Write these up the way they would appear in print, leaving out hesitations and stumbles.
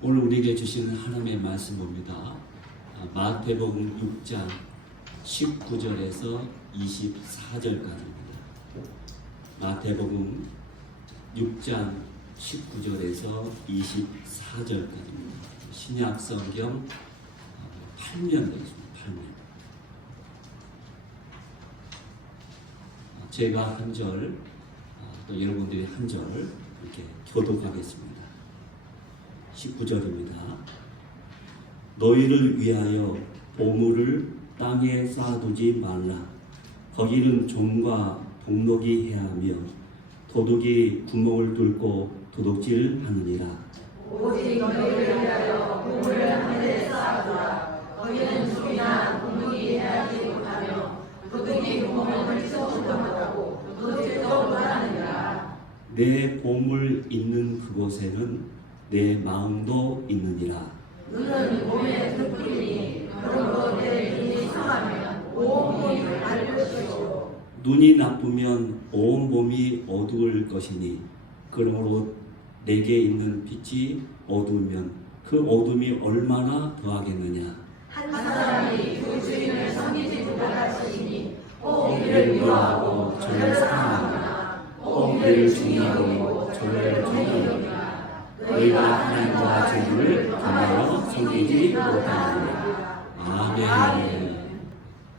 오늘 우리에게 주시는 하나님의 말씀 봅니다. 마태복음 6장 19절에서 24절까지입니다. 마태복음 6장 19절에서 24절까지입니다. 신약 성경 8면 되겠습니다. 8면. 제가 한 절, 또 여러분들이 한 절 이렇게 교독하겠습니다. 19절입니다. 너희를 위하여 보물을 땅에 쌓아두지 말라. 거기는 종과 동록이 해하며 도둑이 구멍을 뚫고 도둑질하느니라. 오직 너희를 위하여 보물을 하늘에 쌓아두라. 거기는 종이나 동록이 해하지 못하며 도둑이 구멍을 뚫지 못하고 도둑질도 못하느니라. 내 보물 있는 그곳에는 내 마음도 있느니라. 눈은 몸의 등불이니 그러므로 내 눈이 상하면 온 몸이 밝을 것이요 눈이 나쁘면 온 몸이 어두울 것이니 그러므로 내게 있는 빛이 어두우면 그 어둠이 얼마나 더하겠느냐. 한 사람이 두 주인을 섬기지 못할지니 혹 이를 이를 미워하고 미워하고 저를 저를 사랑하거나 사랑하거나 혹 혹 이를 이를 중요하고 중요하고 저를 저를 정의하거나 정의하거나 너희가 하나님과 재물을 겸하여 섬기지 못하느니라. 아멘.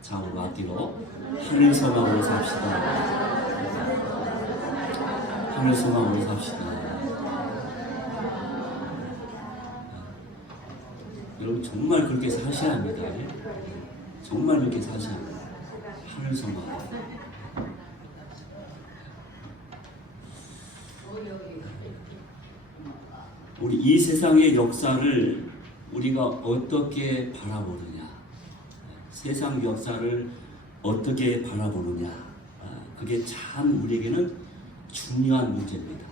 자, 우리 앞뒤로 하늘 소망으로 삽시다. 하늘 소망으로 삽시다. 여러분 정말 그렇게 사셔야 합니다. 정말 그렇게 사셔야 합니다. 하늘 소망. 우리 이 세상의 역사를 우리가 어떻게 바라보느냐, 세상 역사를 어떻게 바라보느냐, 그게 참 우리에게는 중요한 문제입니다.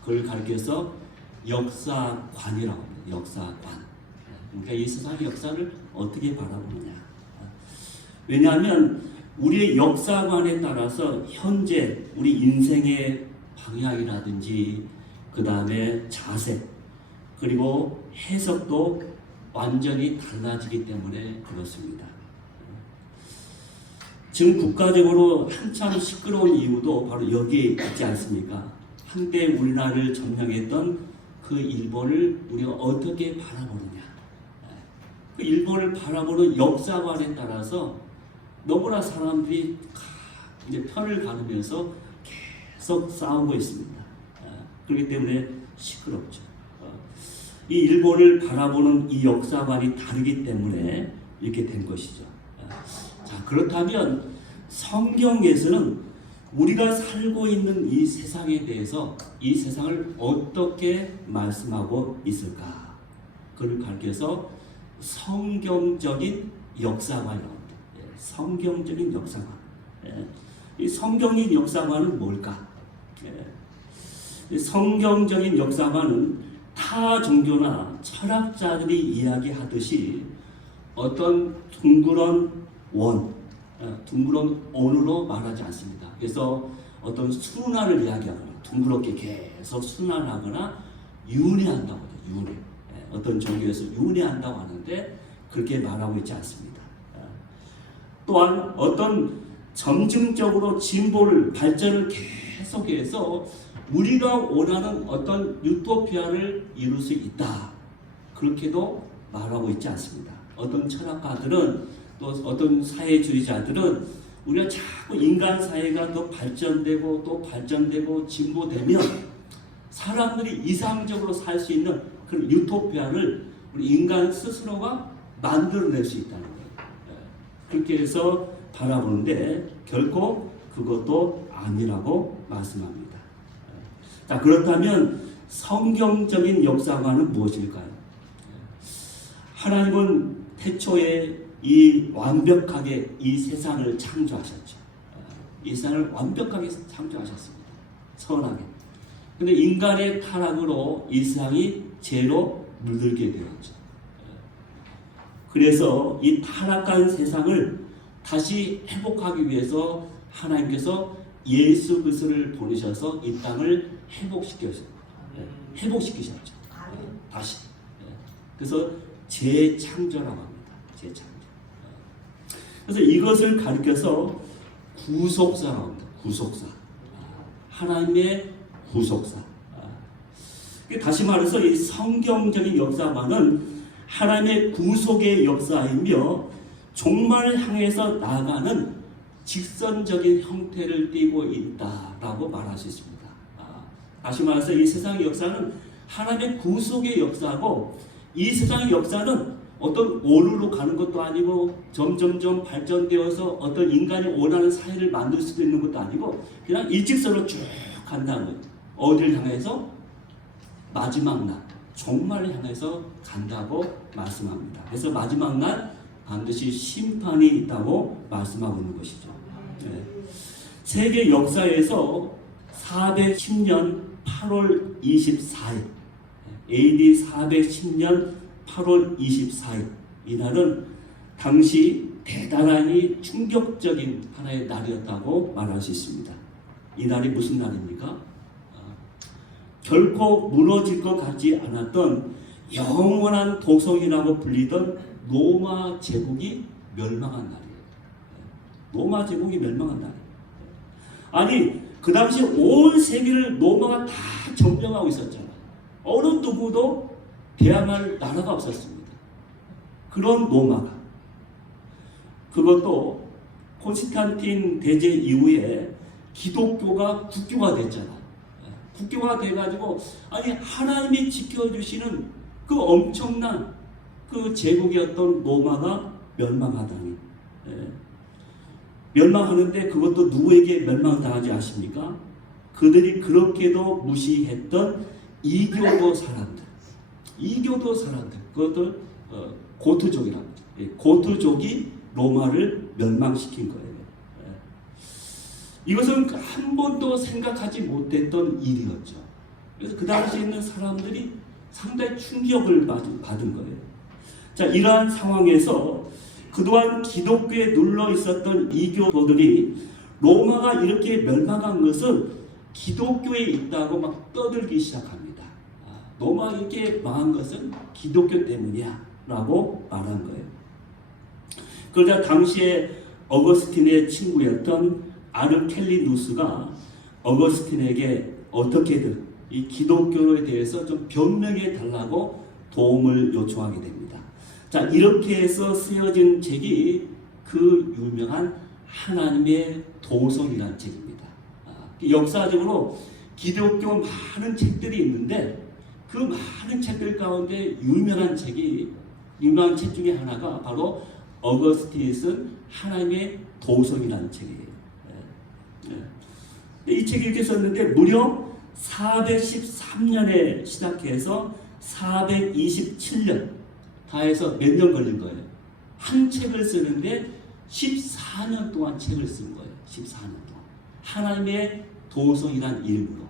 그걸 가르쳐서 역사관이라고 합니다. 역사관. 그러니까 이 세상의 역사를 어떻게 바라보느냐. 왜냐하면 우리의 역사관에 따라서 현재 우리 인생의 방향이라든지 그 다음에 자세 그리고 해석도 완전히 달라지기 때문에 그렇습니다. 지금 국가적으로 한참 시끄러운 이유도 바로 여기에 있지 않습니까? 한때 우리나라를 점령했던 그 일본을 우리가 어떻게 바라보느냐. 그 일본을 바라보는 역사관에 따라서 너무나 사람들이 이제 편을 가르면서 계속 싸우고 있습니다. 그렇기 때문에 시끄럽죠. 이 일본을 바라보는 이 역사관이 다르기 때문에 이렇게 된 것이죠. 자, 그렇다면 성경에서는 우리가 살고 있는 이 세상에 대해서 이 세상을 어떻게 말씀하고 있을까? 그걸 가르쳐서 성경적인 역사관이라고 합니다. 성경적인 역사관. 이 성경적인 역사관은 뭘까? 성경적인 역사관은 타 종교나 철학자들이 이야기하듯이 어떤 둥그런 원으로 말하지 않습니다. 그래서 어떤 순환을 이야기하거나 둥그렇게 계속 순환하거나 윤회한다고 하죠. 윤회. 어떤 종교에서 윤회한다고 하는데 그렇게 말하고 있지 않습니다. 또한 어떤 점증적으로 진보를 발전을 계속해서 우리가 원하는 어떤 유토피아를 이룰 수 있다. 그렇게도 말하고 있지 않습니다. 어떤 철학가들은 또 어떤 사회주의자들은 우리가 자꾸 인간 사회가 더 발전되고 또 발전되고 진보되면 사람들이 이상적으로 살 수 있는 그런 유토피아를 우리 인간 스스로가 만들어낼 수 있다는 거예요. 그렇게 해서 바라보는데 결코 그것도 아니라고 말씀합니다. 자, 그렇다면 성경적인 역사관은 무엇일까요? 하나님은 태초에 이 완벽하게 이 세상을 창조하셨죠. 이 세상을 완벽하게 창조하셨습니다. 선하게. 근데 인간의 타락으로 이 세상이 죄로 물들게 되었죠. 그래서 이 타락한 세상을 다시 회복하기 위해서 하나님께서 예수 그리스도를 보내셔서 이 땅을 회복시키셨죠. 다시. 그래서 재창조라고 합니다. 재창조. 그래서 이것을 가리켜서 구속사라고 합니다. 구속사. 하나님의 구속사. 다시 말해서 이 성경적인 역사만은 하나님의 구속의 역사이며 종말을 향해서 나아가는 직선적인 형태를 띠고 있다라고 말할 수 있습니다. 다시 말해서 이 세상의 역사는 하나님의 구속의 역사고, 이 세상의 역사는 어떤 오류로 가는 것도 아니고 점점점 발전되어서 어떤 인간이 원하는 사회를 만들 수도 있는 것도 아니고 그냥 일직선으로 쭉 간다는 거예요. 어디를 향해서? 마지막 날, 종말을 향해서 간다고 말씀합니다. 그래서 마지막 날 반드시 심판이 있다고 말씀하고 있는 것이죠. 네. 세계 역사에서 410년 8월 24일, AD 410년 8월 24일, 이날은 당시 대단히 충격적인 하나의 날이었다고 말할 수 있습니다. 이 날이 무슨 날입니까? 결코 무너질 것 같지 않았던 영원한 도성이라고 불리던 로마 제국이 멸망한 날이에요. 로마 제국이 멸망한 날이에요. 아니, 그 당시 온 세계를 로마가 다 점령하고 있었잖아요. 어느 누구도 대항할 나라가 없었습니다. 그런 로마가, 그것도 콘스탄틴 대제 이후에 기독교가 국교가 됐잖아요. 국교가 돼가지고, 아니, 하나님이 지켜주시는 그 엄청난 그 제국이었던 로마가 멸망하다니. 멸망하는데 그것도 누구에게 멸망당하지 아십니까? 그들이 그렇게도 무시했던 이교도 사람들. 이교도 사람들. 그것들 고트족이랍니다. 고트족이 로마를 멸망시킨 거예요. 이것은 한 번도 생각하지 못했던 일이었죠. 그래서 그 당시에 있는 사람들이 상당히 충격을 받은 거예요. 자, 이러한 상황에서 그동안 기독교에 눌러 있었던 이교도들이 로마가 이렇게 멸망한 것은 기독교에 있다고 막 떠들기 시작합니다. 로마가 이렇게 망한 것은 기독교 때문이야 라고 말한 거예요. 그러자 당시에 어거스틴의 친구였던 아르켈리누스가 어거스틴에게 어떻게든 이 기독교에 대해서 좀 변명해 달라고 도움을 요청하게 됩니다. 자, 이렇게 해서 쓰여진 책이 그 유명한 하나님의 도성이라는 책입니다. 역사적으로 기독교 많은 책들이 있는데 그 많은 책들 가운데 유명한 책 중에 하나가 바로 어거스틴이 쓴 하나님의 도성이라는 책이에요. 이 책이 이렇게 썼는데 무려 413년에 시작해서 427년 다 해서 몇 년 걸린 거예요. 한 책을 쓰는데 14년 동안 책을 쓴 거예요. 14년 동안. 하나님의 도성이란 이름으로.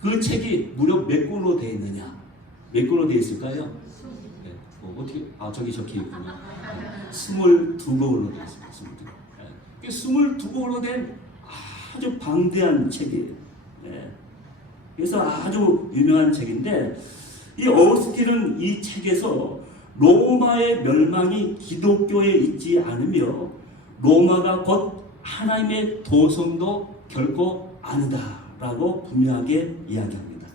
그 책이 무려 몇 권으로 되어 있느냐? 몇 권으로 되어 있을까요? 네. 어떻게, 저기 적혀 있군요. 22권으로 되어 있습니다. 22권으로 된 아주 방대한 책이에요. 네. 그래서 아주 유명한 책인데, 이 어거스틴은 이 책에서 로마의 멸망이 기독교에 있지 않으며 로마가 곧 하나님의 도성도 결코 아니다라고 분명하게 이야기합니다.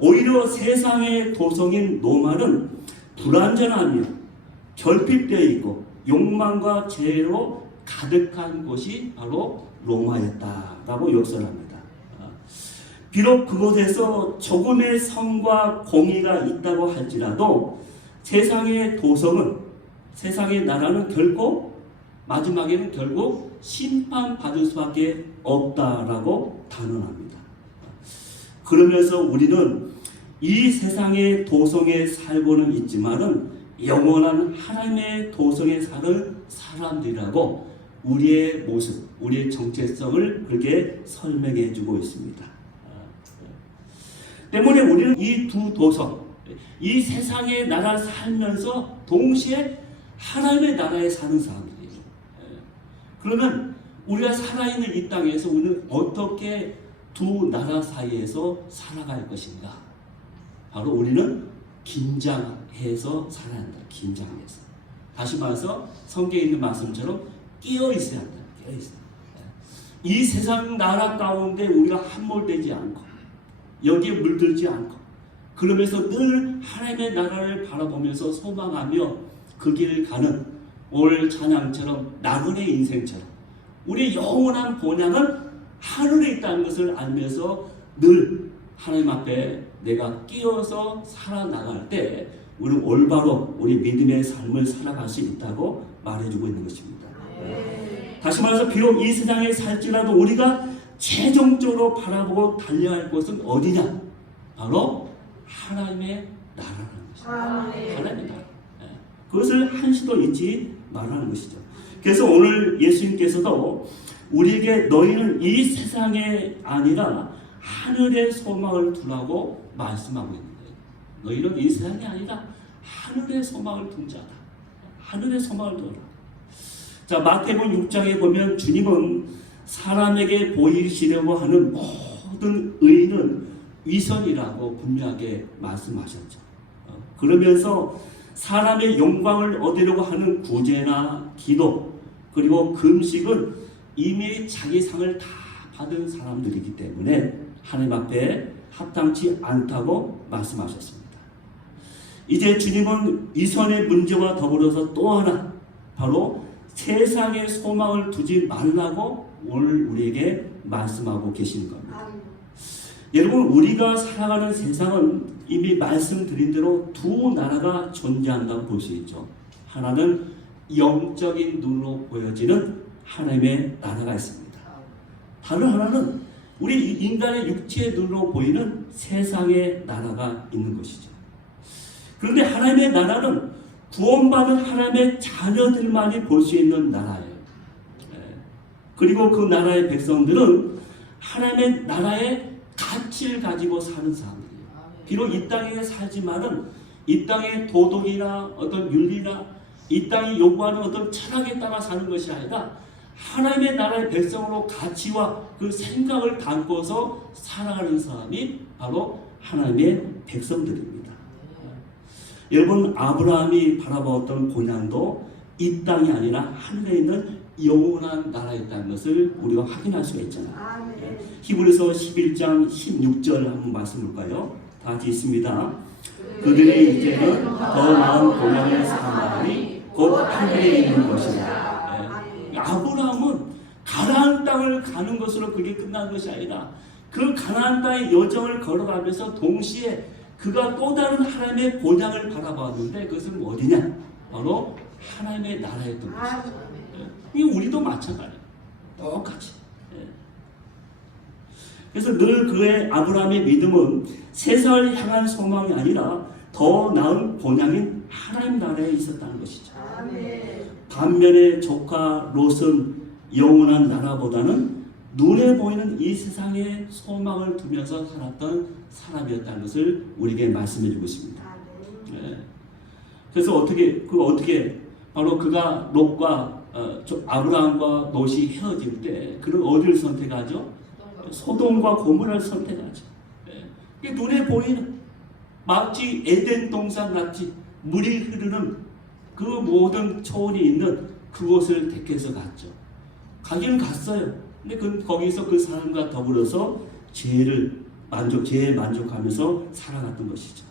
오히려 세상의 도성인 로마는 불완전하며 결핍되어 있고 욕망과 죄로 가득한 곳이 바로 로마였다라고 역설합니다. 비록 그곳에서 조금의 성과 공의가 있다고 할지라도 세상의 도성은, 세상의 나라는 결코 마지막에는 결국 심판받을 수밖에 없다라고 단언합니다. 그러면서 우리는 이 세상의 도성에 살고는 있지만은 영원한 하나님의 도성에 사는 사람들이라고 우리의 모습, 우리의 정체성을 그렇게 설명해 주고 있습니다. 때문에 우리는 이 두 도성, 이 세상의 나라 살면서 동시에 하나님의 나라에 사는 사람들이에요. 그러면 우리가 살아있는 이 땅에서 우리는 어떻게 두 나라 사이에서 살아갈 것인가? 바로 우리는 긴장해서 살아야 한다. 긴장해서. 다시 말해서 성경에 있는 말씀처럼 끼어 있어야 한다. 끼어 있어야 한다. 이 세상 나라 가운데 우리가 함몰되지 않고 여기에 물들지 않고 그러면서 늘 하나님의 나라를 바라보면서 소망하며 그 길을 가는 오늘 찬양처럼 나그네 인생처럼 우리의 영원한 본향은 하늘에 있다는 것을 알면서 늘 하나님 앞에 내가 끼어서 살아나갈 때 우리는 올바로 우리 믿음의 삶을 살아갈 수 있다고 말해주고 있는 것입니다. 다시 말해서 비록 이 세상에 살지라도 우리가 최종적으로 바라보고 달려갈 곳은 어디냐? 바로 하나님의 나라라는 것입니다. 하나님의 나라. 그것을 한시도 잊지 말라는 것이죠. 그래서 오늘 예수님께서도 우리에게 너희는 이 세상에 아니라 하늘의 소망을 두라고 말씀하고 있는 거예요. 너희는 이 세상이 아니라 하늘의 소망을 둔 자다. 하늘의 소망을 두라. 자, 마태복음 6장에 보면 주님은 사람에게 보이시려고 하는 모든 의는 위선이라고 분명하게 말씀하셨죠. 그러면서 사람의 영광을 얻으려고 하는 구제나 기도 그리고 금식은 이미 자기 상을 다 받은 사람들이기 때문에 하나님 앞에 합당치 않다고 말씀하셨습니다. 이제 주님은 위선의 문제와 더불어서 또 하나 바로 세상의 소망을 두지 말라고 오늘 우리에게 말씀하고 계시는 겁니다. 여러분 우리가 살아가는 세상은 이미 말씀드린 대로 두 나라가 존재한다고 볼 수 있죠. 하나는 영적인 눈으로 보여지는 하나님의 나라가 있습니다. 다른 하나는 우리 인간의 육체의 눈으로 보이는 세상의 나라가 있는 것이죠. 그런데 하나님의 나라는 구원받은 하나님의 자녀들만이 볼 수 있는 나라예요. 그리고 그 나라의 백성들은 하나님의 나라의 가치를 가지고 사는 사람들이에요. 비록 이 땅에 살지만은 이 땅의 도덕이나 어떤 윤리나 이 땅이 요구하는 어떤 철학에 따라 사는 것이 아니라 하나님의 나라의 백성으로 가치와 그 생각을 담고서 살아가는 사람이 바로 하나님의 백성들입니다. 여러분 아브라함이 바라보았던 고향도 이 땅이 아니라 하늘에 있는 영원한 나라에 있다는 것을 우리가 확인할 수가 있잖아요. 히브리서 11장 16절 한번 말씀 볼까요? 다 같이 있습니다. 그들이 이제는 더 나은 고향을 사랑하니 곧 하늘에 있는 것이다. 아브라함은 가나안 땅을 가는 것으로 그게 끝난 것이 아니라 그 가나안 땅의 여정을 걸어가면서 동시에 그가 또 다른 하나님의 본향을 바라봤는데 그것은 어디냐? 바로 하나님의 나라였던 것이죠. 이 우리도 마찬가지예요. 똑같이. 그래서 늘 그의 아브라함의 믿음은 세상을 향한 소망이 아니라 더 나은 본향인 하나님 나라에 있었다는 것이죠. 반면에 조카 롯은 영원한 나라보다는 눈에 보이는 이 세상에 소망을 두면서 살았던 사람이었다는 것을 우리에게 말씀해 주고 있습니다. 그래서 어떻게 바로 그가 롯과 아브라함과 롯이 헤어질 때 그는 어디를 선택하죠? 소돔과 고모라를 선택하죠. 눈에 보이는 마치 에덴 동산 같이 물이 흐르는 그 모든 초원이 있는 그곳을 택해서 갔죠. 가기는 갔어요. 근데 거기서 그 사람과 더불어서 죄에 만족하면서 살아갔던 것이죠.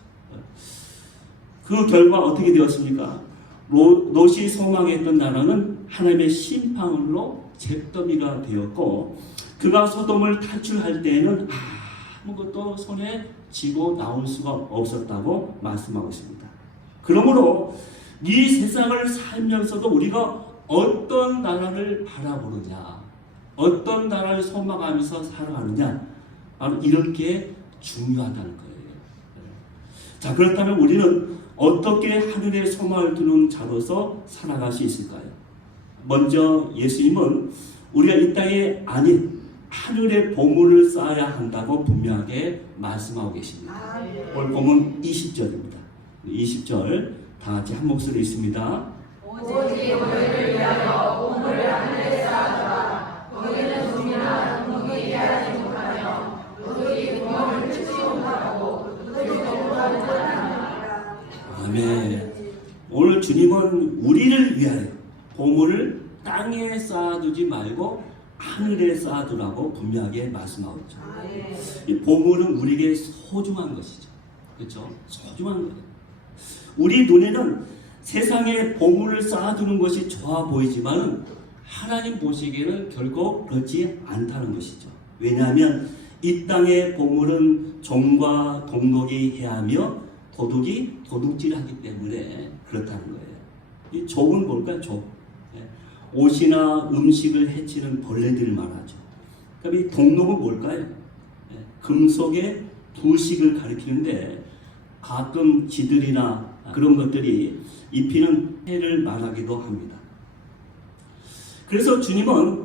그 결과 어떻게 되었습니까? 롯이 소망했던 나라는 하나님의 심판으로 잿더미가 되었고 그가 소돔을 탈출할 때에는 아무것도 손에 쥐고 나올 수가 없었다고 말씀하고 있습니다. 그러므로 이 세상을 살면서도 우리가 어떤 나라를 바라보느냐, 어떤 나라를 소망하면서 살아가느냐, 바로 이런 게 중요하다는 거예요. 자, 그렇다면 우리는 어떻게 하늘의 소망을 두는 자로서 살아갈 수 있을까요? 먼저 예수님은 우리가 이 땅에 아닌 하늘의 보물을 쌓아야 한다고 분명하게 말씀하고 계십니다. 오늘 보면 20절입니다. 20절 다 같이 한 목소리 있습니다. 오직 너희를 위하여 보물을 하늘에 쌓아두라. 거기는 dum이나 금이 이해하지 못하며 너희 구멍을 뚫지 못하고 너희 공부하는 자는 아멘. 오늘 주님은 우리를 위하여 보물을 땅에 쌓아두지 말고 하늘에 쌓아두라고 분명하게 말씀하고 있죠. 이 보물은 우리에게 소중한 것이죠. 그렇죠? 소중한 거예요. 우리 눈에는 세상에 보물을 쌓아두는 것이 좋아 보이지만 하나님 보시기에는 결코 그렇지 않다는 것이죠. 왜냐하면 이 땅의 보물은 종과 동독이 해하며 도둑이 도둑질하기 때문에 그렇다는 거예요. 이 족은 뭘까요? 족. 옷이나 음식을 해치는 벌레들을 말하죠. 그럼 이 동독은 뭘까요? 금속의 부식을 가리키는데 가끔 쥐들이나 그런 것들이 입히는 해를 말하기도 합니다. 그래서 주님은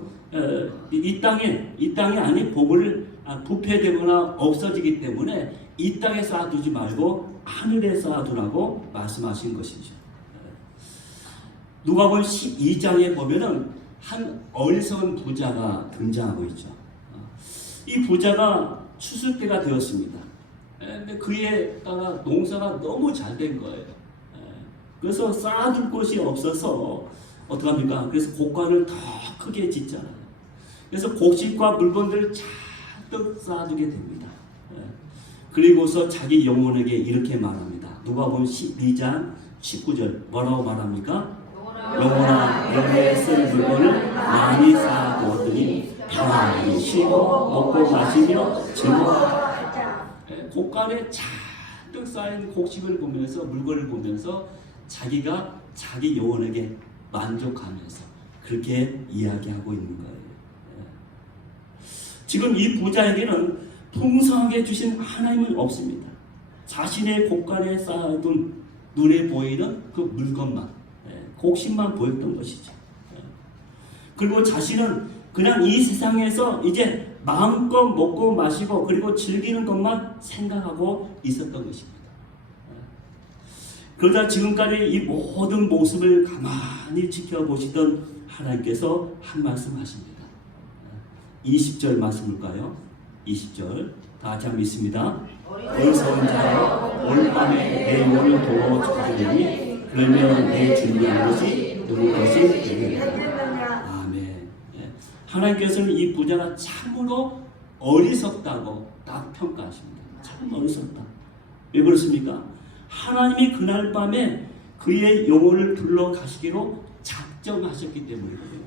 이 땅에 안에 보물을 부패되거나 없어지기 때문에 이 땅에 쌓아두지 말고 하늘에 쌓아두라고 말씀하신 것이죠. 누가복음 12장에 보면은 한 어리석은 부자가 등장하고 있죠. 이 부자가 추수 때가 되었습니다. 근데 그에 따라 농사가 너무 잘 된 거예요. 그래서 쌓아둘 곳이 없어서 어떡합니까? 그래서 곡간을 더 크게 짓잖아요. 그래서 곡식과 물건들을 잔뜩 쌓아두게 됩니다. 그리고서 자기 영혼에게 이렇게 말합니다. 누가복음 12장 19절 뭐라고 말합니까? 영혼아, 여기에 쓸 물건을 많이 쌓아두었더니 편안히 쉬고 먹고 마시며 즐거워하라. 곡간에 잔뜩 쌓인 곡식을 보면서 물건을 보면서 자기가 자기 영혼에게 만족하면서 그렇게 이야기하고 있는 거예요. 지금 이 부자에게는 풍성하게 주신 하나님은 없습니다. 자신의 곡간에 쌓아둔 눈에 보이는 그 물건만, 곡식만 보였던 것이죠. 그리고 자신은 그냥 이 세상에서 이제 마음껏 먹고 마시고 그리고 즐기는 것만 생각하고 있었던 것입니다. 그러다 지금까지 이 모든 모습을 가만히 지켜보시던 하나님께서 한 말씀 하십니다. 20절 말씀일까요? 20절 다 같이 한번 믿습니다. 어리석은 자여 오늘 밤에 내 영혼을 도워 주시리니 그러면 내 준비한 것이 누구 것이 되리라. 아멘. 하나님께서는 이 부자가 참으로 어리석다고 딱 평가하십니다. 참 어리석다. 왜 그렇습니까? 하나님이 그날 밤에 그의 영혼을 둘러가시기로 작정하셨기 때문에 그래요.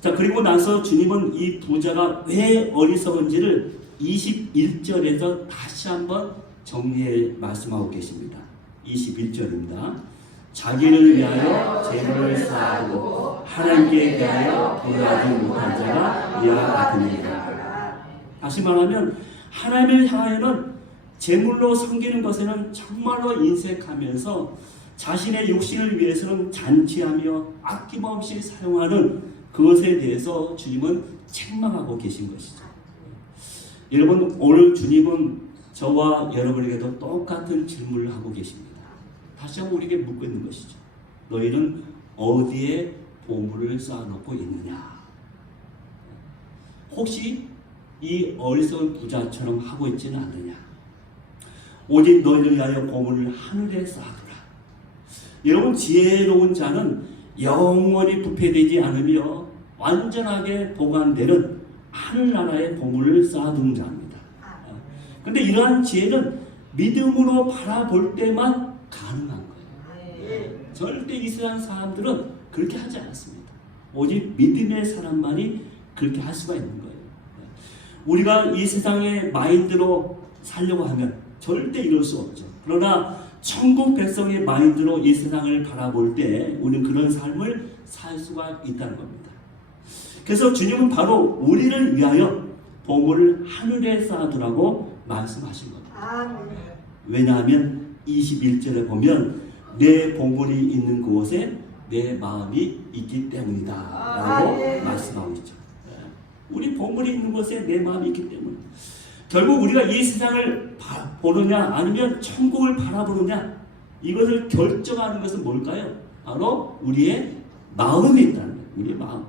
자, 그리고 나서 주님은 이 부자가 왜 어리석은지를 21절에서 다시 한번 정리해 말씀하고 계십니다. 21절입니다. 자기를 위하여 재물을 쌓아두고 하나님께 대하여 돌아가지 못한 자가 이와 같으니라. 다시 말하면 하나님을 향하여는 재물로 섬기는 것에는 정말로 인색하면서 자신의 욕심을 위해서는 잔치하며 아낌없이 사용하는 그것에 대해서 주님은 책망하고 계신 것이죠. 여러분, 오늘 주님은 저와 여러분에게도 똑같은 질문을 하고 계십니다. 다시 한번 우리에게 묻고 있는 것이죠. 너희는 어디에 보물을 쌓아놓고 있느냐? 혹시 이 어리석은 부자처럼 하고 있지는 않느냐? 오직 너희를 위하여 보물을 하늘에 쌓아두라. 여러분, 지혜로운 자는 영원히 부패되지 않으며 완전하게 보관되는 하늘나라의 보물을 쌓아두는 자입니다. 그런데 이러한 지혜는 믿음으로 바라볼 때만 가능한 거예요. 절대 이 세상 사람들은 그렇게 하지 않습니다. 오직 믿음의 사람만이 그렇게 할 수가 있는 거예요. 우리가 이 세상의 마인드로 살려고 하면 절대 이룰 수 없죠. 그러나 천국 백성의 마인드로 이 세상을 바라볼 때 우리는 그런 삶을 살 수가 있다는 겁니다. 그래서 주님은 바로 우리를 위하여 보물을 하늘에 쌓아두라고 말씀하신 겁니다. 왜냐하면 21절에 보면 내 보물이 있는 곳에 내 마음이 있기 때문이다 라고 말씀하고 있죠. 우리 보물이 있는 곳에 내 마음이 있기 때문에 결국 우리가 이 세상을 보느냐 아니면 천국을 바라보느냐 이것을 결정하는 것은 뭘까요? 바로 우리의 마음이 있다는 거예요. 우리의 마음.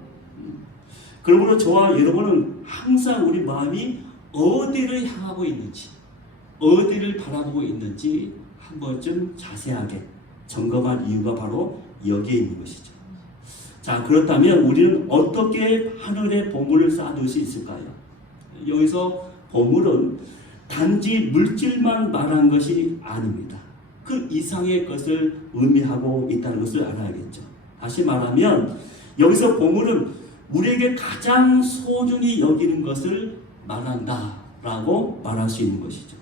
그러므로 저와 여러분은 항상 우리 마음이 어디를 향하고 있는지 어디를 바라보고 있는지 한 번쯤 자세하게 점검할 이유가 바로 여기에 있는 것이죠. 자, 그렇다면 우리는 어떻게 하늘의 보물을 쌓을 수 있을까요? 여기서 보물은 단지 물질만 말한 것이 아닙니다. 그 이상의 것을 의미하고 있다는 것을 알아야겠죠. 다시 말하면 여기서 보물은 우리에게 가장 소중히 여기는 것을 말한다라고 말할 수 있는 것이죠.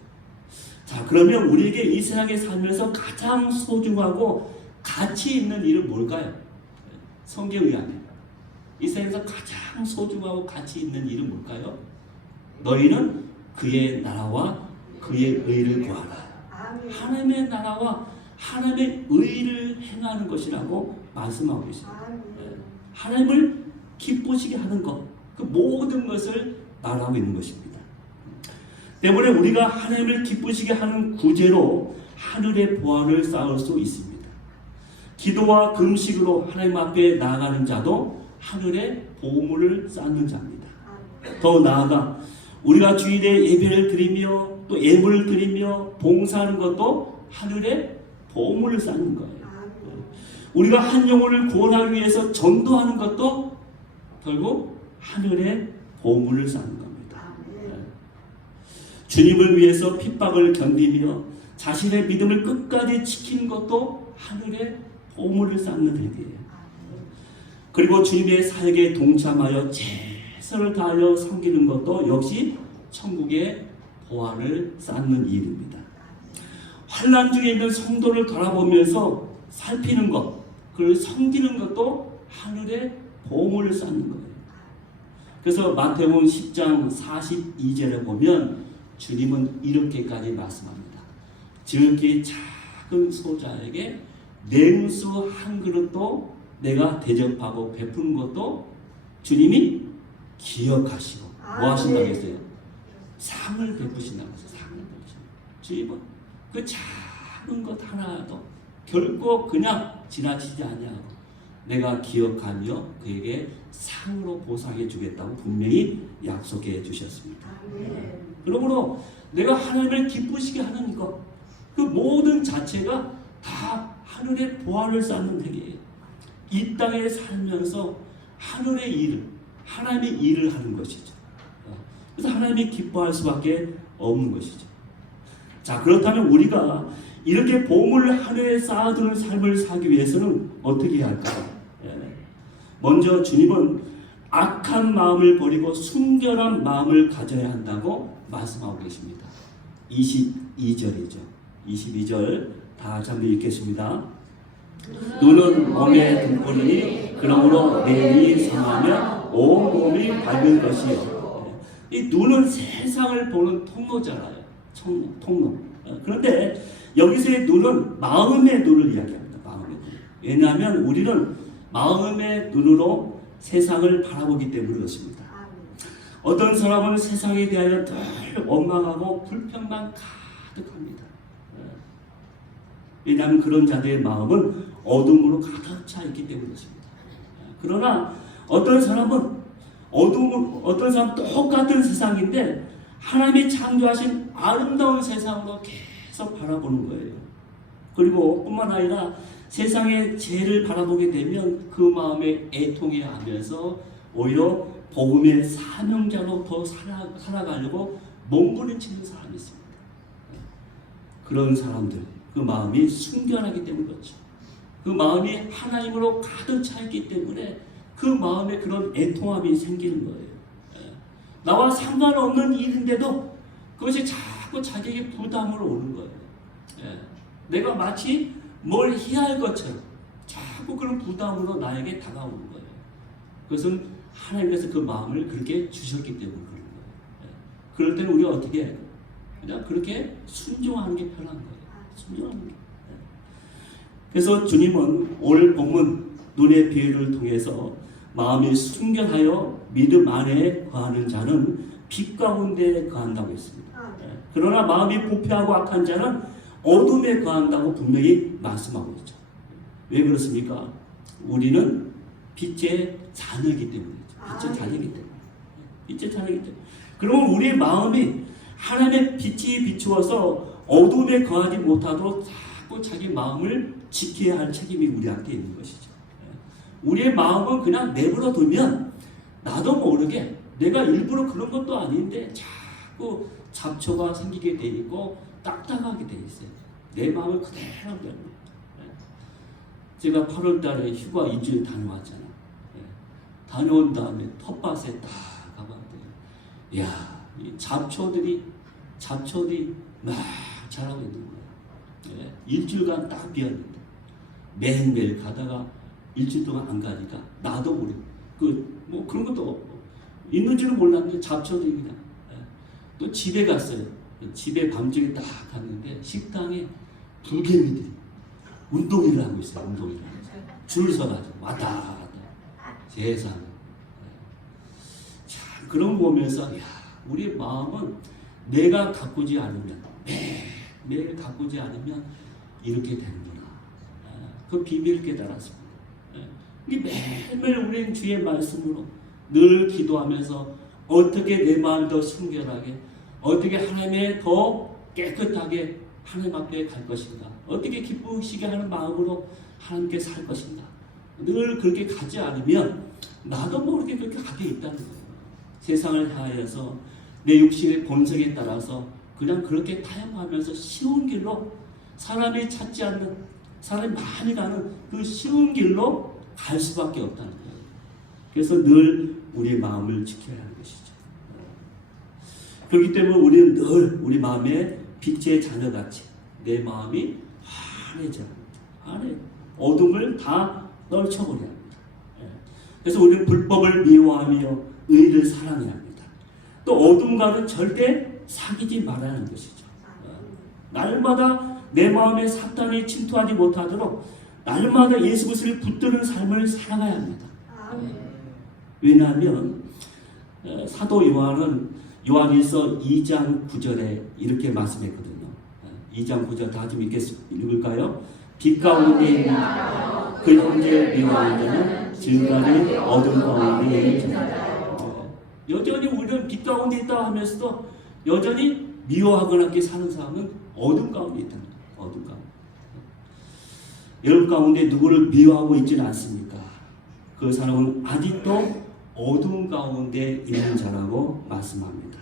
자, 그러면 우리에게 이 세상에 살면서 가장 소중하고 가치 있는 일은 뭘까요? 성경에 의하면 이 세상에서 가장 소중하고 가치 있는 일은 뭘까요? 너희는 그의 나라와 그의 의를 구하라. 하나님의 나라와 하나님의 의를 행하는 것이라고 말씀하고 있습니다. 하나님을 기쁘시게 하는 것, 그 모든 것을 말하고 있는 것입니다. 때문에 우리가 하나님을 기쁘시게 하는 구제로 하늘의 보화를 쌓을 수 있습니다. 기도와 금식으로 하나님 앞에 나아가는 자도 하늘의 보물을 쌓는 자입니다. 더 나아가 우리가 주일에 예배를 드리며 또 예물을 드리며 봉사하는 것도 하늘의 보물을 쌓는 거예요. 우리가 한 영혼을 구원하기 위해서 전도하는 것도 결국 하늘의 보물을 쌓는 겁니다. 주님을 위해서 핍박을 견디며 자신의 믿음을 끝까지 지키는 것도 하늘의 보물을 쌓는 일이에요. 그리고 주님의 사역에 동참하여 최선을 다하여 섬기는 것도 역시 천국의 보화를 쌓는 일입니다. 환난 중에 있는 성도를 돌아보면서 살피는 것, 그를 섬기는 것도 하늘의 보물을 쌓는 거예요. 그래서 마태복음 10장 42절에 보면 주님은 이렇게까지 말씀합니다. 지극히 작은 소자에게 냉수 한 그릇도 내가 대접하고 베푸는 것도 주님이 기억하시고 뭐 하신다고 했어요? 상을 베푸신다고 했어요. 상을 베푸신다. 주님은 그 작은 것 하나도 결코 그냥 지나치지 아니하고 내가 기억하며 그에게 상으로 보상해 주겠다고 분명히 약속해 주셨습니다. 그러므로 내가 하나님을 기쁘시게 하는 것, 그 모든 자체가 다 하늘의 보화를 쌓는 행위예요. 이 땅에 살면서 하늘의 일을, 하나님의 일을 하는 것이죠. 그래서 하나님이 기뻐할 수밖에 없는 것이죠. 자, 그렇다면 우리가 이렇게 보물을 하늘에 쌓아두는 삶을 살기 위해서는 어떻게 해야 할까요? 먼저 주님은 악한 마음을 버리고 순결한 마음을 가져야 한다고 말씀하고 계십니다. 22절이죠. 22절 다 같이 한번 읽겠습니다. 눈은 몸의 등불이니 그러므로 내 눈이 상하면 온 몸이 밝은 것이요. 이 눈은 세상을 보는 통로잖아요. 통로. 그런데 여기서의 눈은 마음의 눈을 이야기합니다. 마음의 눈. 왜냐하면 우리는 마음의 눈으로 세상을 바라보기 때문에 그렇습니다. 어떤 사람은 세상에 대하여 늘 원망하고 불평만 가득합니다. 왜냐하면 그런 자들의 마음은 어둠으로 가득 차 있기 때문에 그렇습니다. 그러나 어떤 사람은 어떤 사람 똑같은 세상인데 하나님이 창조하신 아름다운 세상으로 계속 바라보는 거예요. 그리고 뿐만 아니라 세상의 죄를 바라보게 되면 그 마음에 애통해하면서 오히려 복음의 사명자로 더 살아가려고 몸부림치는 사람이 있습니다. 그런 사람들, 그 마음이 순결하기 때문에 그렇죠. 그 마음이 하나님으로 가득 차 있기 때문에 그 마음에 그런 애통함이 생기는 거예요. 나와 상관없는 일인데도 그것이 자꾸 자기에게 부담으로 오는 거예요. 내가 마치 뭘 해야 할 것처럼 자꾸 그런 부담으로 나에게 다가오는 거예요. 그것은 하나님께서 그 마음을 그렇게 주셨기 때문에 그런 거예요. 그럴 때는 우리가 어떻게 해요? 그냥 그렇게 순종하는 게 편한 거예요. 순종하는 게. 그래서 주님은 오늘 본문 눈의 비유를 통해서 마음이 순결하여 믿음 안에 거하는 자는 빛 가운데 거한다고 했습니다. 그러나 마음이 부패하고 악한 자는 어둠에 거한다고 분명히 말씀하고 있죠. 왜 그렇습니까? 우리는 빛의 자녀이기 때문이죠. 빛의 자녀이기 때문에. 빛의 자녀이기 때문에. 그러면 우리의 마음이 하나님의 빛이 비추어서 어둠에 거하지 못하도록 자꾸 자기 마음을 지켜야 할 책임이 우리한테 있는 것이죠. 우리의 마음은 그냥 내버려 두면 나도 모르게 내가 일부러 그런 것도 아닌데 자꾸 잡초가 생기게 돼 있고 딱딱하게 돼 있어요. 내 마음을 그대로 내버려. 제가 8월 달에 휴가 2주일 다녀왔잖아. 다녀온 다음에 텃밭에 딱 가봤더니 야, 이 잡초들이 막 자라고 있는 거야. 일주일간 딱 비었는데 매일매일 가다가 일주일 동안 안 가니까 나도 모르고 뭐 그런 것도 없고 있는지는 몰랐는데 잡초들이 그냥. 또 집에 갔어요. 집에 밤중에 딱 갔는데 식당에 불개미들이 운동회를 하고 있어요. 운동회를 줄 서가지고 왔다 갔다. 세상에. 참 그런 거 보면서 야, 우리 마음은 내가 가꾸지 않으면 매일 가꾸지 않으면 이렇게 되는구나. 그 비밀을 깨달았습니다. 매일매일 우리는 주의 말씀으로 늘 기도하면서 어떻게 내 마음을 더 순결하게, 어떻게 하나님의 더 깨끗하게 하나님 앞에 갈 것인가, 어떻게 기쁘시게 하는 마음으로 하나님께 살 것인가. 늘 그렇게 가지 않으면 나도 모르게 그렇게 가게 있다는 거예요. 세상을 향하여서 내 육신의 본성에 따라서 그냥 그렇게 타협하면서 쉬운 길로, 사람이 찾지 않는, 사람이 많이 가는 그 쉬운 길로 갈 수밖에 없다는 거예요. 그래서 늘 우리의 마음을 지켜야 하는 것이죠. 그렇기 때문에 우리는 늘 우리 마음에 빛의 자녀같이 내 마음이 환해져야 합니다. 어둠을 다 떨쳐버려야 합니다. 그래서 우리는 불법을 미워하며 의를 사랑해야 합니다. 또 어둠과는 절대 사귀지 말아야 하는 것이죠. 날마다 내 마음에 사탄이 침투하지 못하도록 날마다 예수 그리스도를 붙드는 삶을 살아가야 합니다. 왜냐하면 사도 요한은 요한일서 2장 9절에 이렇게 말씀했거든요. 2장 9절 다 좀 읽을까요? 빛 가운데 있는 그 형제 미워하는 자는 지금까지 어둠 가운데 있는 자다. 여전히 우리는 빛 가운데 있다 하면서도 여전히 미워하거나 이렇게 사는 사람은 어둠 가운데 있다. 어둠 가운데. 여러분 가운데 누구를 미워하고 있지는 않습니까? 그 사람은 아직도 어둠 가운데 있는 자라고 말씀합니다.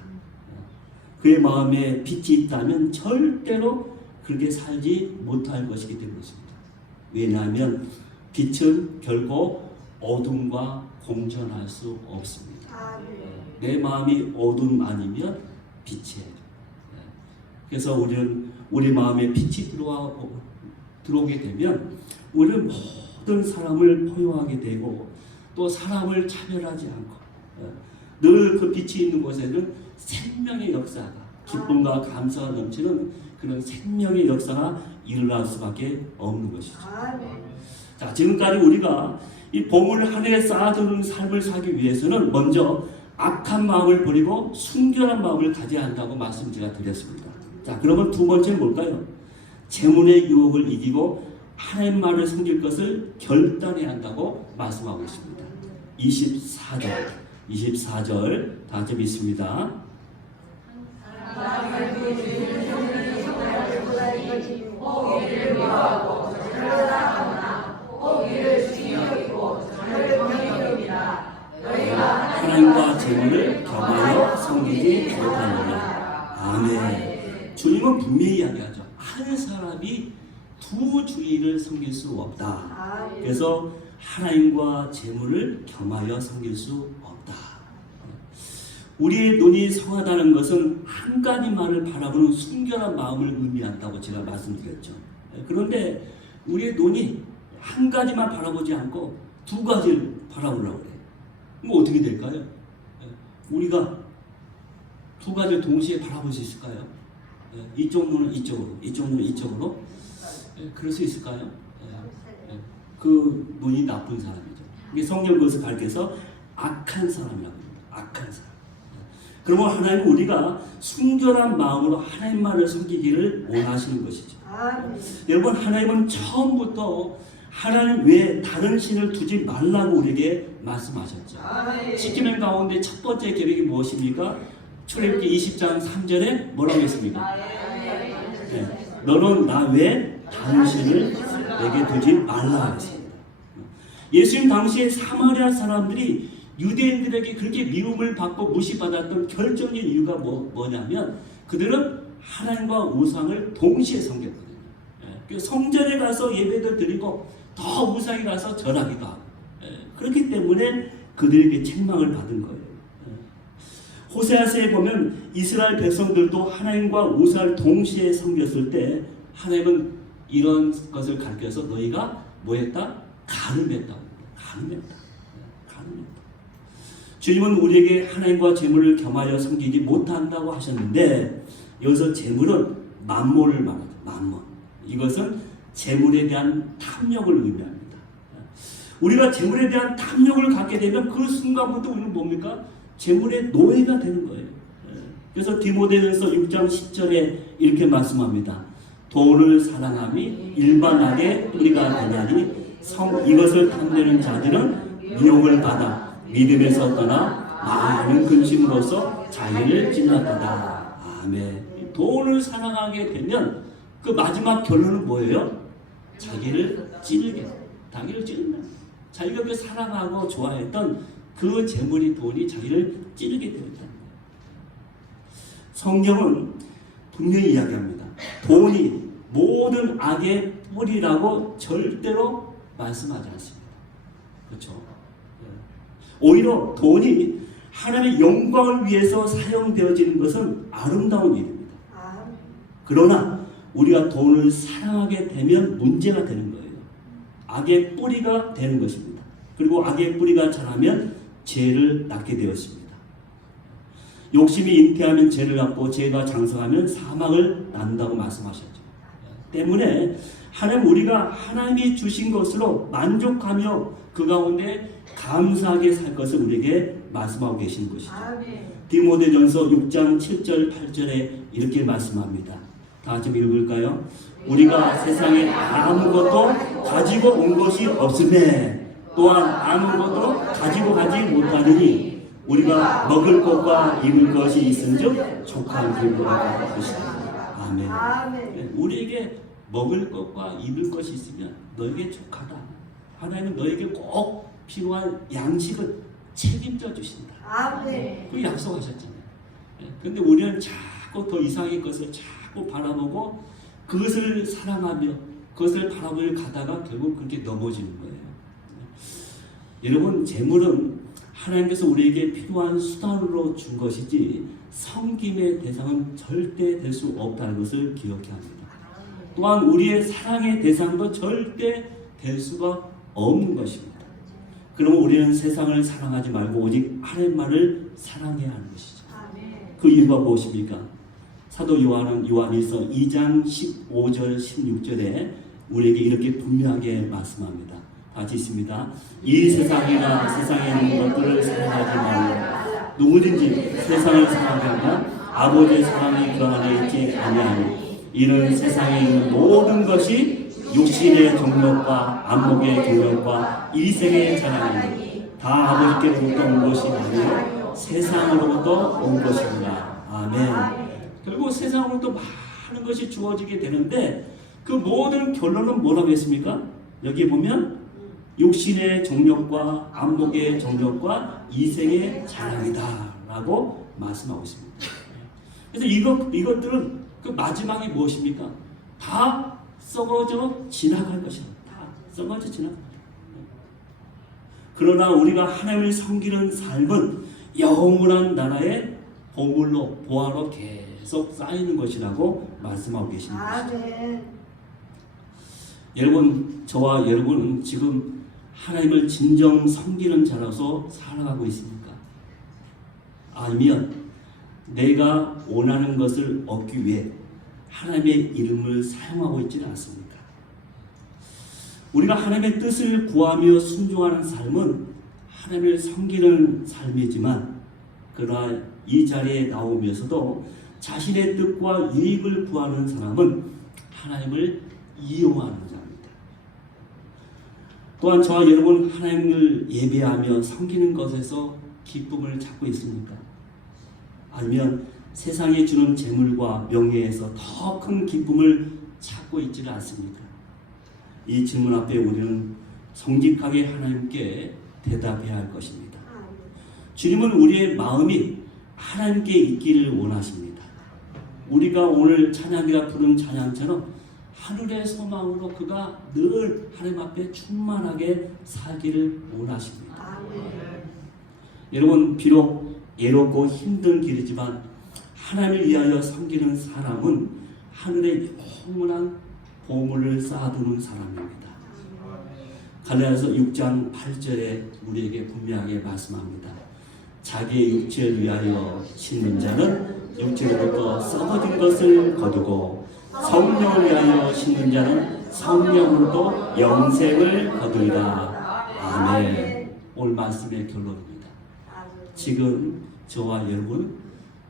그의 마음에 빛이 있다면 절대로 그렇게 살지 못할 것이기 때문입니다. 왜냐하면 빛은 결코 어둠과 공존할 수 없습니다. 내 마음이 어둠 아니면 빛이에요. 그래서 우리는 우리 마음에 빛이 들어오게 되면 우리는 모든 사람을 포용하게 되고 또 사람을 차별하지 않고 늘 그 빛이 있는 곳에는 생명의 역사가, 기쁨과 감사가 넘치는 그런 생명의 역사가 일어날 수밖에 없는 것이죠. 자, 지금까지 우리가 이 보물 하늘에 쌓아두는 삶을 살기 위해서는 먼저 악한 마음을 버리고 순결한 마음을 가져야 한다고 말씀 제가 드렸습니다. 자, 그러면 두 번째는 뭘까요? 재물의 유혹을 이기고 하나님 말을 섬길 것을 결단해야 한다고 말씀하고 있습니다. 24절 다 좀 있습니다. 하나님과 재물을 겸하여 섬기지 못하느냐. 아멘. 주님은 분명히 이야기하죠. 한 사람이 두 주인을 섬길 수 없다. 그래서 하나님과 재물을 겸하여 섬길 수 없다. 우리의 눈이 성하다는 것은 한 가지만을 바라보는 순결한 마음을 의미한다고 제가 말씀드렸죠. 그런데 우리의 눈이 한 가지만 바라보지 않고 두 가지를 바라보려고 그래요. 그럼 어떻게 될까요? 우리가 두 가지를 동시에 바라볼 수 있을까요? 이쪽 눈은 이쪽으로, 이쪽 눈은 이쪽으로. 그럴 수 있을까요? 그 눈이 나쁜 사람이죠. 이게 성경 그것을 가르쳐서 악한 사람이라고 합니다. 악한 사람. 그러면 하나님은 우리가 순결한 마음으로 하나님만을 섬기기를 원하시는 것이죠. 여러분, 하나님은 처음부터 하나님 외에 다른 신을 두지 말라고 우리에게 말씀하셨죠. 십계명 가운데 첫 번째 계명이 무엇입니까? 출애굽기 20장 3절에 뭐라고 했습니까? 너는 나 외에 당신을 내게 두지 말라 했습니다. 예수님 당시에 사마리아 사람들이 유대인들에게 그렇게 미움을 받고 무시받았던 결정적인 이유가 뭐냐면 그들은 하나님과 우상을 동시에 섬겼거든요. 성전에 가서 예배를 드리고 더 우상에 가서 절하기도 하고, 그렇기 때문에 그들에게 책망을 받은 거예요. 호세아서에 보면 이스라엘 백성들도 하나님과 우상을 동시에 섬겼을 때 하나님은 이런 것을 가르쳐서 너희가 뭐했다? 가늠했다. 주님은 우리에게 하나님과 재물을 겸하여 섬기지 못한다고 하셨는데 여기서 재물은 만몬을 말하죠. 만몬. 이것은 재물에 대한 탐욕을 의미합니다. 우리가 재물에 대한 탐욕을 갖게 되면 그 순간부터 우리는 뭡니까? 재물의 노예가 되는 거예요. 그래서 디모데전서 6장 10절에 이렇게 말씀합니다. 돈을 사랑함이 일반하게 뿌리가 되냐니 이것을 탐내는 자들은 미혹을 받아 믿음에서 떠나 많은 근심으로써 자기를 찔렀다. 아멘. 돈을 사랑하게 되면 그 마지막 결론은 뭐예요? 자기를 찌르게. 자기를 찌른다. 자기가 그 사랑하고 좋아했던 그 재물이 돈이 자기를 찌르게 되었다. 성경은 분명히 이야기합니다. 돈이 모든 악의 뿌리라고 절대로 말씀하지 않습니다. 그렇죠? 오히려 돈이 하나님의 영광을 위해서 사용되어지는 것은 아름다운 일입니다. 그러나 우리가 돈을 사랑하게 되면 문제가 되는 거예요. 악의 뿌리가 되는 것입니다. 그리고 악의 뿌리가 자라면 죄를 낳게 되었습니다. 욕심이 잉태하면 죄를 낳고 죄가 장성하면 사망을 낳는다고 말씀하셨죠. 때문에 하나님 우리가 하나님이 주신 것으로 만족하며 그 가운데 감사하게 살 것을 우리에게 말씀하고 계시는 것이죠. 디모데전서 6장 7절 8절에 이렇게 말씀합니다. 다 같이 읽을까요? 우리가 세상에 아무것도 가지고 온 것이 없음에 또한 아무것도 가지고 가지 못하느니 우리가 먹을 것과 입을 것이 있은즉 족한 길보다 것이다. 아멘. 우리에게 먹을 것과 입을 것이 있으면 너에게 족하다. 하나님은 너에게 꼭 필요한 양식을 책임져 주신다. 아멘. 그 약속하셨잖아요. 그런데 우리는 자꾸 더 이상의 것을 자꾸 바라보고 그것을 사랑하며 그것을 바라보며 가다가 결국 그렇게 넘어지는 거예요. 여러분, 재물은 하나님께서 우리에게 필요한 수단으로 준 것이지 섬김의 대상은 절대 될 수 없다는 것을 기억해야 합니다. 또한 우리의 사랑의 대상도 절대 될 수가 없는 것입니다. 그러면 우리는 세상을 사랑하지 말고 오직 하나님만을 사랑해야 하는 것이죠. 그 이유가 무엇입니까? 사도 요한은 요한일서 2장 15절 16절에 우리에게 이렇게 분명하게 말씀합니다. 같이 있습니다. 이 세상이나 세상에 있는 것들을 사랑하지 말라. 누구든지 세상을 사랑하면 아버지의 사랑이 그 안에 있지 아니하니 이는 세상에 있는 모든 것이 육신의 정욕과 안목의 정욕과 이생의 자랑이니 다 아버지께로부터 온 것이 아니요 세상으로부터 온 것입니다. 아멘. 결국 세상으로부터 많은 것이 주어지게 되는데 그 모든 결론은 뭐라고 했습니까? 여기 보면 육신의 정욕과 안목의 정욕과 이생의 자랑이다 라고 말씀하고 있습니다. 그래서 이것들은 그 마지막이 무엇입니까? 다 썩어져 지나갈 것이다. 다 썩어져 지나갈 것이다. 그러나 우리가 하나님을 섬기는 삶은 영원한 나라의 보물로 보화로 계속 쌓이는 것이라고 말씀하고 계신 것이죠. 여러분, 저와 여러분은 지금 하나님을 진정 섬기는 자로서 살아가고 있습니까? 아니면 내가 원하는 것을 얻기 위해 하나님의 이름을 사용하고 있지는 않습니까? 우리가 하나님의 뜻을 구하며 순종하는 삶은 하나님을 섬기는 삶이지만 그러나 이 자리에 나오면서도 자신의 뜻과 유익을 구하는 사람은 하나님을 이용하는 자입니다. 또한 저와 여러분 하나님을 예배하며 섬기는 것에서 기쁨을 찾고 있습니까? 아니면 세상이 주는 재물과 명예에서 더 큰 기쁨을 찾고 있지는 않습니까? 이 질문 앞에 우리는 정직하게 하나님께 대답해야 할 것입니다. 주님은 우리의 마음이 하나님께 있기를 원하십니다. 우리가 오늘 찬양이라 부른 찬양처럼 하늘의 소망으로 그가 늘 하나님 앞에 충만하게 살기를 원하십니다. 여러분, 비록 애롭고 힘든 길이지만 하나님을 위하여 섬기는 사람은 하늘의 영원한 보물을 쌓아두는 사람입니다. 갈라디아서 6장 8절에 우리에게 분명하게 말씀합니다. 자기의 육체를 위하여 심는 자는 육체로부터 썩어진 것을 거두고 성령을 위하여 심는 자는 성령으로도 영생을 거두리라. 아멘. 오늘 말씀의 결론입니다. 지금 저와 여러분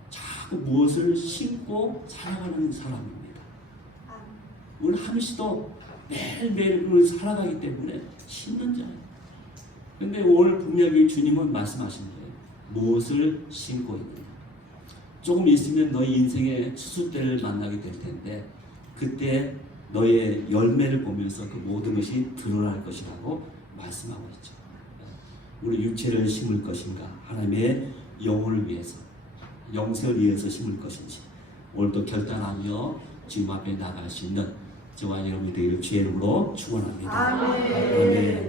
자꾸 무엇을 심고 살아가는 사람입니다. 우리 함씨도 매일매일 그걸 살아가기 때문에 심는 자예요. 그런데 오늘 분명히 주님은 말씀하신 거예요. 무엇을 심고 있느냐. 조금 있으면 너희 인생의 추수때를 만나게 될 텐데 그때 너의 열매를 보면서 그 모든 것이 드러날 것이라고 말씀하고 있죠. 우리 육체를 심을 것인가, 하나님의 영혼을 위해서, 영생을 위해서 심을 것인지 오늘도 결단하며 주님 앞에 나갈 수 있는 저와 여러분이 되기를 주의 이름으로 축원합니다. 아멘.